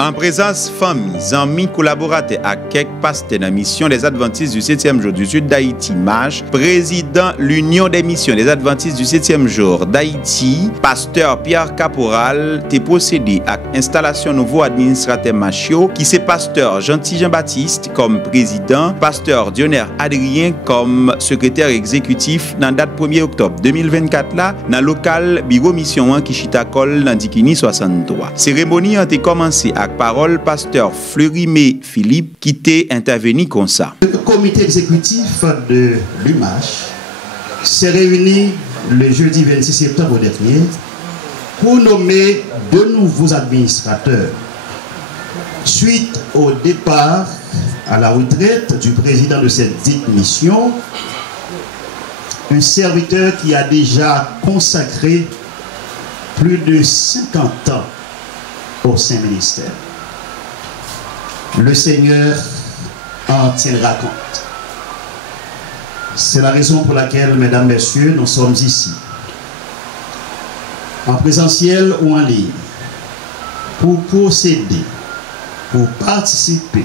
En présence familles, amis, collaborateurs à quelques pasteurs dans la mission des Adventistes du 7e jour du Sud d'Haïti, MASH, président l'Union des missions des Adventistes du 7e jour d'Haïti, pasteur Pierre Caporal, t'est procédé à installation nouveau administrateur Machio, qui c'est pasteur Gentil Jean-Baptiste comme président, pasteur Dionner Adrien comme secrétaire exécutif dans date 1er octobre 2024 là, dans local bureau mission 1 Kishitakol dans Dikini 63. Cérémonie a été commencée à parole pasteur Fleurimé Philippe qui était intervenu comme ça. Le comité exécutif de l'UMASH s'est réuni le jeudi 26 septembre dernier pour nommer deux nouveaux administrateurs suite au départ à la retraite du président de cette dite mission, un serviteur qui a déjà consacré plus de 50 ans au Saint-Ministère. Le Seigneur en tiendra compte. C'est la raison pour laquelle, mesdames, messieurs, nous sommes ici, en présentiel ou en ligne, pour procéder, pour participer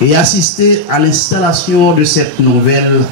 et assister à l'installation de cette nouvelle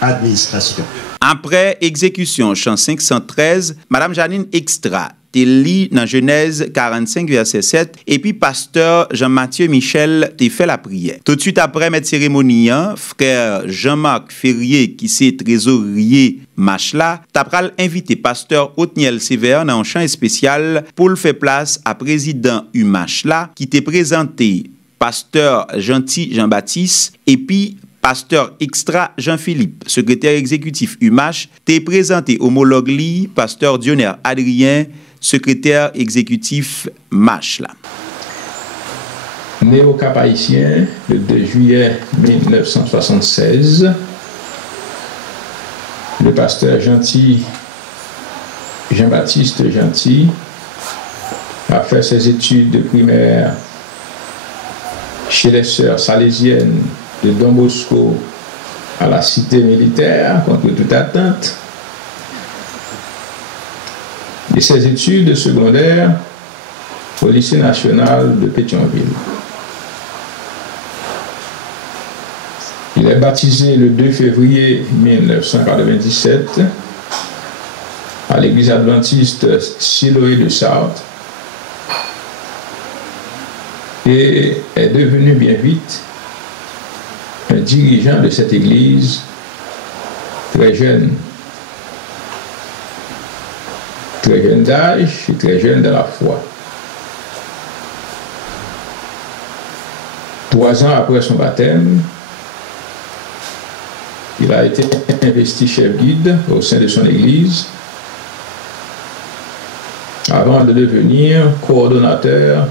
administration. Après exécution, chant 513, Madame Janine Extra te lit dans Genèse 45, verset 7, et puis pasteur Jean-Mathieu Michel te fait la prière. Tout de suite après cette cérémonie, frère Jean-Marc Ferrier, qui c'est trésorier Machla, t'a pral invité pasteur Othniel Sévère dans un chant spécial pour le faire place à président Machla, qui t'est présenté pasteur Gentil Jean-Baptiste, et puis pasteur Extra Jean-Philippe, secrétaire exécutif UMASH, t'est présenté homologue li, pasteur Dionner Adrien, secrétaire exécutif MASH. Né au Cap-Haïtien le 2 juillet 1976, le pasteur Gentil, Jean-Baptiste Gentil, a fait ses études de primaire chez les sœurs salésiennes de Don Bosco à la cité militaire contre toute attente, et ses études secondaires au lycée national de Pétionville. Il est baptisé le 2 février 1997 à l'église adventiste Siloé de Sarthe et est devenu bien vite un dirigeant de cette église très jeune d'âge et très jeune de la foi. 3 ans après son baptême, il a été investi chef guide au sein de son église avant de devenir coordonnateur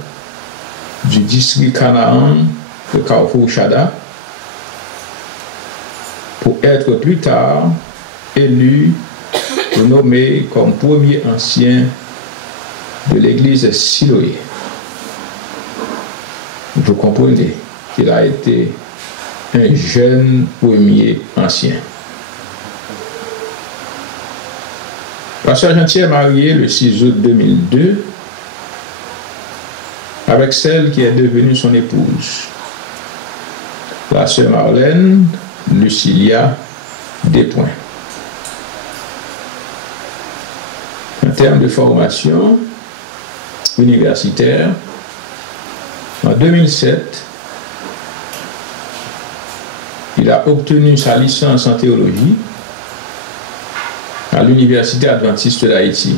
du district Canaan de Carrefour Chada, pour être plus tard élu ou nommé comme premier ancien de l'église Siloé. Vous comprenez qu'il a été un jeune premier ancien. Pasteur Gentil est marié le 6 août 2002 avec celle qui est devenue son épouse, la sœur Marlène Lucilia Despoints. En termes de formation universitaire, en 2007, il a obtenu sa licence en théologie à l'Université adventiste d'Haïti.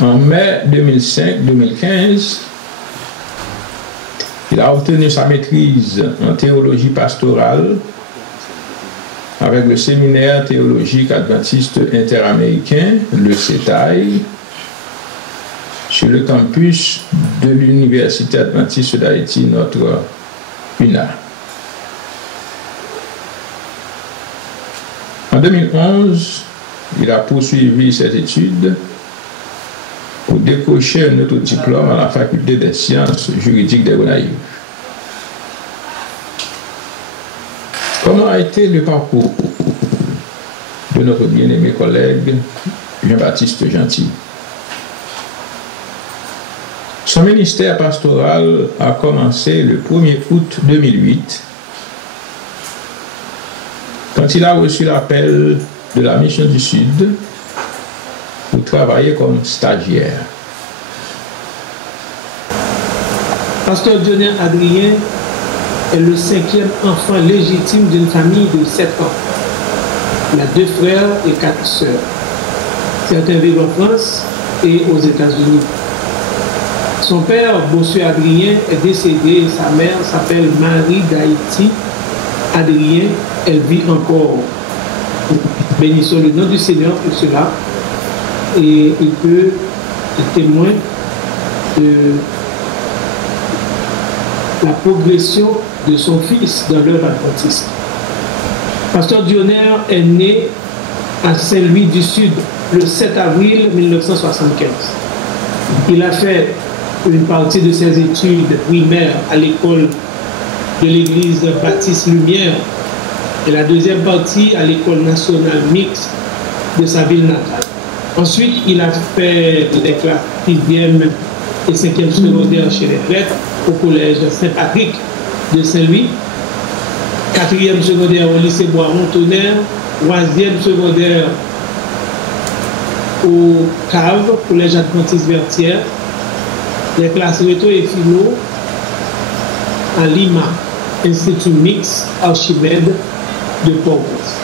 En mai 2005-2015, il a obtenu sa maîtrise en théologie pastorale avec le séminaire théologique adventiste interaméricain, le CETAI, sur le campus de l'Université adventiste d'Haïti, notre UNA. En 2011, il a poursuivi ses études pour décrocher un autre diplôme à la faculté des sciences juridiques des Gonaïves. Comment a été le parcours de notre bien-aimé collègue Jean-Baptiste Gentil? Son ministère pastoral a commencé le 1er août 2008, quand il a reçu l'appel de la Mission du Sud pour travailler comme stagiaire. Pasteur Dionner Adrien est le 5e enfant légitime d'une famille de 7 ans. Il a 2 frères et 4 sœurs. Certains vivent en France et aux États-Unis. Son père, Bossuet Adrien, est décédé et sa mère s'appelle Marie d'Haïti Adrien. Elle vit encore. Bénissons le nom du Seigneur pour cela. Et il peut être témoin de la progression de son fils dans l'œuvre adventiste. Pasteur Dionner est né à Saint-Louis du Sud le 7 avril 1975. Il a fait une partie de ses études primaires à l'école de l'église Baptiste Lumière et la deuxième partie à l'école nationale mixte de sa ville natale. Ensuite, il a fait des classes 6e et 5e secondaire chez les prêtres au collège Saint-Patrick de Saint-Louis, 4e secondaire au lycée Bois-Tonnerre, 3e secondaire au CAV, collège adventiste Vertière, les classes rétro et philo à Lima, Institut Mix Archimède de Port-au-Prince.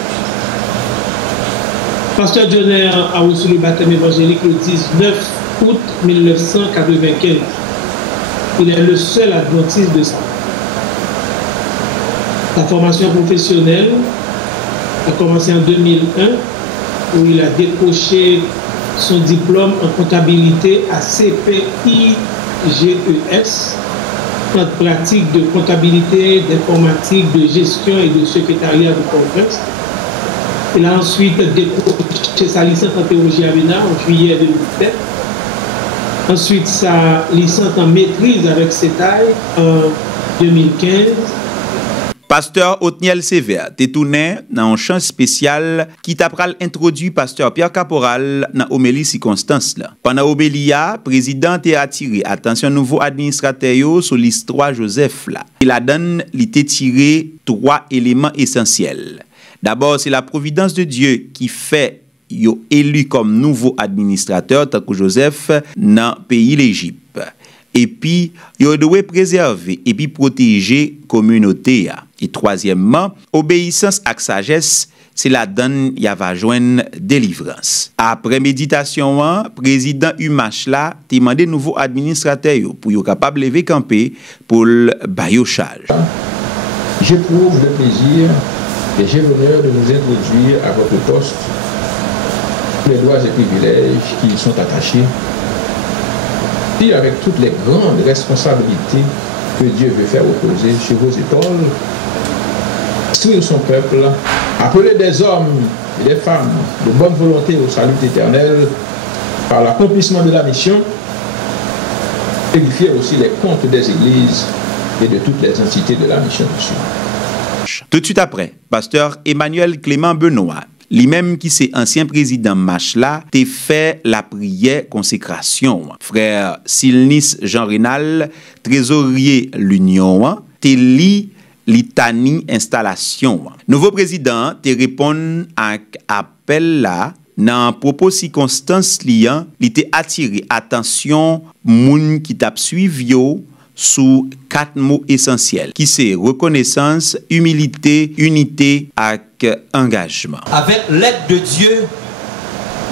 Pasteur Dionner a reçu le baptême évangélique le 19 août 1995. Il est le seul adventiste de ça. Sa formation professionnelle a commencé en 2001 où il a décroché son diplôme en comptabilité à CPIGES, en pratique de comptabilité, d'informatique, de gestion et de secrétariat de Port-au-Prince. Il a ensuite décroché sa licence en théologie à Bénin en juillet 2017. Ensuite, sa licence en maîtrise avec CETAI en 2015. Pasteur Othniel Sévère t'est tourné dans un chant spécial qui t'a introduit pasteur Pierre Caporal dans Homélie circonstance là. Pendant Obélia, président a attiré attention nouveau administrateur sur l'histoire Joseph là. Il a donné, il t'a tiré 3 éléments essentiels. D'abord, c'est la providence de Dieu qui fait yo élu comme nouveau administrateur tant que Joseph dans pays l'Égypte. Et puis, il doit préserver et puis protéger la communauté. Et troisièmement, obéissance à sagesse, c'est la donne qui va joindre délivrance. Après méditation, le président UMACH a demandé nouveau administrateur pour être capable de lever camper pour le charge. J'éprouve le plaisir et j'ai l'honneur de vous introduire à votre poste les droits et privilèges qui y sont attachés, puis avec toutes les grandes responsabilités que Dieu veut faire reposer sur vos épaules, instruire son peuple, appeler des hommes et des femmes de bonne volonté au salut éternel par l'accomplissement de la mission, vérifier aussi les comptes des églises et de toutes les entités de la mission du Sud. Tout de suite après, pasteur Emmanuel Clément Benoît, lui-même qui c'est ancien président Machla, t'a fait la prière consécration. Frère Sylnis Jean Rénal, trésorier l'Union, t'a li litanie installation. Nouveau président te répond à appel là dans propos circonstances liant, il t'a attiré attention moun qui t'a suivi sous 4 mots essentiels qui c'est reconnaissance, humilité, unité et engagement. Avec l'aide de Dieu,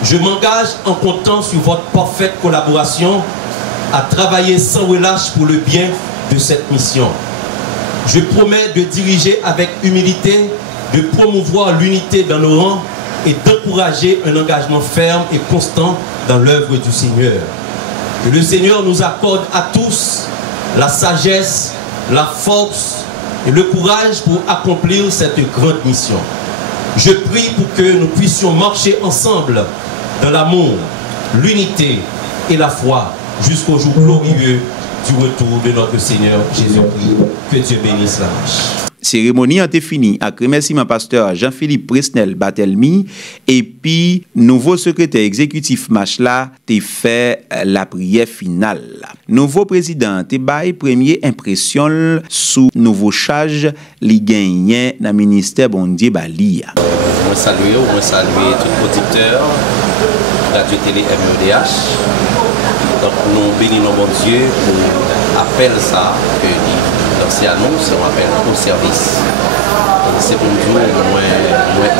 je m'engage en comptant sur votre parfaite collaboration à travailler sans relâche pour le bien de cette mission. Je promets de diriger avec humilité, de promouvoir l'unité dans nos rangs et d'encourager un engagement ferme et constant dans l'œuvre du Seigneur. Que le Seigneur nous accorde à tous la sagesse, la force et le courage pour accomplir cette grande mission. Je prie pour que nous puissions marcher ensemble dans l'amour, l'unité et la foi jusqu'au jour glorieux du retour de notre Seigneur Jésus-Christ. Que Dieu bénisse la marche. Cérémonie a été finie avec remerciement pasteur Jean-Philippe Presnel Batelmi et puis nouveau secrétaire exécutif Machla te fait la prière finale. Nouveau président te bail première impression sous nouveau charge li gagné dans ministère Bondier Bali. Je salue tout auditeur Radio Télé MEDH. Donc nous bénissons bon Dieu pour appel ça que c'est annonce, on appelle au service. C'est pour nous moins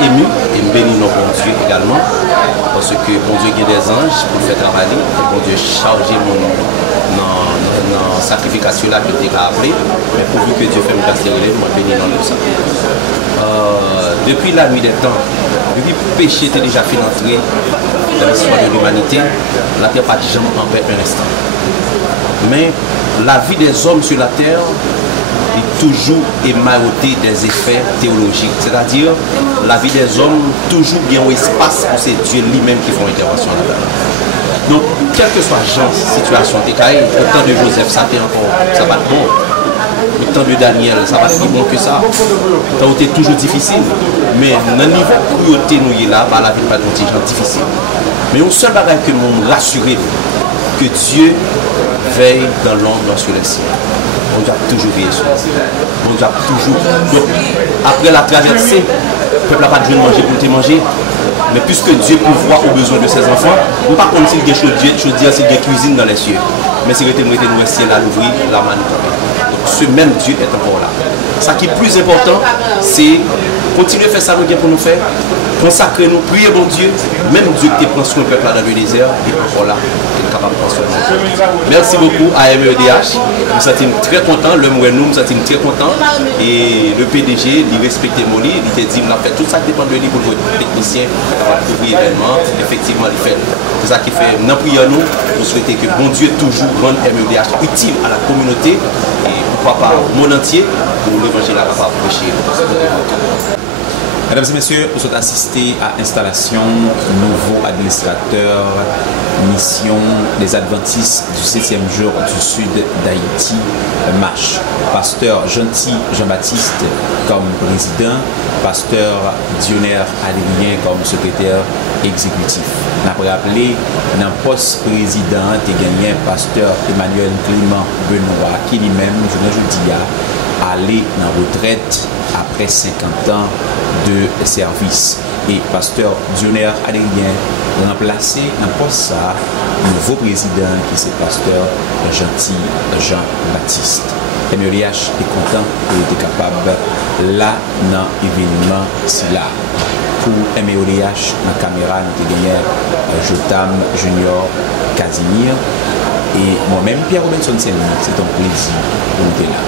ému et béni nos bon Dieu également. Parce que bon Dieu a des anges pour faire travailler. Et bon Dieu chargé dans la sacrification là que tu as appelé. Mais pourvu que Dieu fait me casser les moi béni dans tout ça. Depuis la nuit des temps, depuis que le péché était déjà fait entrer dans l'histoire de l'humanité, la terre n'a pas jamais en paix un instant. Mais la vie des hommes sur la terre est toujours émaillotée des effets théologiques. C'est-à-dire, la vie des hommes toujours bien au espace pour c'est Dieu lui-même qui font intervention là-dedans. Donc, quelle que soit la situation, au temps de Joseph, ça va être bon. Au temps de Daniel, ça va être plus bon que ça. Ça a été toujours difficile. Mais dans le niveau où nous là, la vie n'est pas difficile. Mais on seul bagage que nous rassurer que Dieu veille dans l'ombre sur les cieux. On doit toujours veiller sur les cieux. On doit toujours. Donc, après la traversée, le peuple n'a pas besoin de manger pour te manger. Mais puisque Dieu pourvoit aux besoins de ses enfants, on ne pas comme s'il y a des choses, s'il y a cuisine dans les cieux. Mais c'est que nous mettons le ciel à l'ouvrir, la manne. Donc ce même Dieu est encore là. Ce qui est plus important, c'est continuer à faire ça pour nous faire, consacrer nous, prier mon Dieu, même Dieu qui prend soin du peuple dans le désert, il est encore là, il est capable de prendre soin de nous. Merci beaucoup à MEDH, nous sommes très contents, le mois nous sommes très contents, et le PDG, il respecte Moli, il te dit, il a fait tout ça qui dépend de lui pour le technicien, capable d'ouvrir l'événement, effectivement il fait. C'est ça qui fait, nous prions nous souhaitons que bon Dieu toujours rende MEDH utile à la communauté, et pourquoi pas au monde entier, pour l'évangile à capable de prêcher. Mesdames et messieurs, nous sommes assistés à l'installation du nouveau administrateur mission des Adventistes du 7e jour du sud d'Haïti, MASH. Pasteur Gentil Jean-Baptiste comme président, pasteur Dionner Adrien comme secrétaire exécutif. Nous avons rappelé, dans le poste président, il y a gagné pasteur Emmanuel Clément Benoît qui lui-même, je a allé en retraite après 50 ans de service. Et pasteur Dionner Adrien remplacé en poste ça nouveau président qui c'est pasteur Gentil Jean-Baptiste. MEDH est content et était capable là dans l'événement si là. Pour MEDH, dans la caméra, nous avons gagné Jotam Junior Casimir et moi-même Pierre Robinson, c'est un plaisir pour nous là.